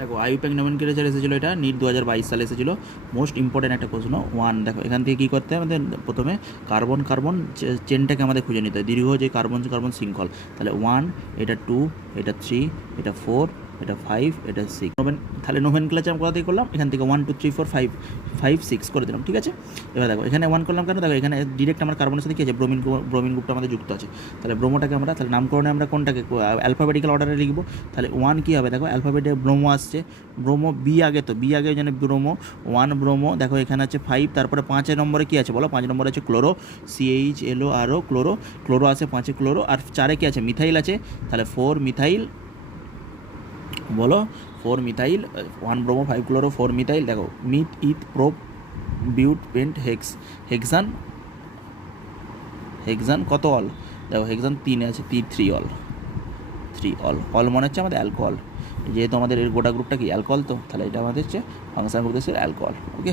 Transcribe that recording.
দেখো আইইউপ্যাক নমেনক্লেচার এসেছিলো, এটা নিট 2022 সালে এসেছিলো। মোস্ট ইম্পর্টেন্ট একটা প্রশ্ন। ওয়ান, দেখো এখান থেকে কী করতে হবে আমাদের, প্রথমে কার্বন কার্বন চেনটাকে আমাদের খুঁজে নিতে হয়, দীর্ঘ যে কার্বন কার্বন শৃঙ্খল। তাহলে 1, এটা 2, এটা 3, এটা 4, এটা 5, এটা 6। তাহলে নোমেনক্লেচার কোথা থেকে করলাম, এখান থেকে 1 2 3 4 5 5 6 করে দিলাম, ঠিক আছে। এবার দেখো এখানে 1 করলাম কেন, দেখো এখানে ডিরেক্ট আমার কার্বনের সাথে কী আছে, ব্রোমিন গ্রুপটা আমাদের যুক্ত আছে। তাহলে ব্রোমোটাকে আমরা তাহলে নামকরণে আমরা কোনটাকে অ্যালফাবেটিক্যাল অর্ডারে লিখবো। তাহলে 1 কী হবে, দেখো অ্যালফাবেটে ব্রোমো আসছে, ব্রোমো বি আগে, তো বি আগে ওই জন্য ব্রোমো 1 ব্রোমো। দেখো এখানে আছে 5, তারপরে 5 নম্বরে কী আছে বলো, 5 নম্বরে আছে ক্লোরো, CHLO ক্লোরো, ক্লোরো আছে 5 ক্লোরো, আর 4 কী আছে, মিথাইল আছে। তাহলে 4 মিথাইল, বলো 4 মিথাইল, 1 ব্রোমো 5 ক্লোরো 4 মিথাইল। দেখো মিথ ইথ প্রোপ বিউট পেন্ট হেক্সান, হেক্সান কত অল, দেখো হেক্সান 3 আছে, 3 অল, 3 অল। অল মনে হচ্ছে আমাদের অ্যালকোহল, যেহেতু আমাদের এর গোটা গ্রুপটা কি অ্যালকোহল, তো তাহলে এটা আমাদের হচ্ছে ফাংশন গ্রুপ হচ্ছে অ্যালকোহল। ওকে।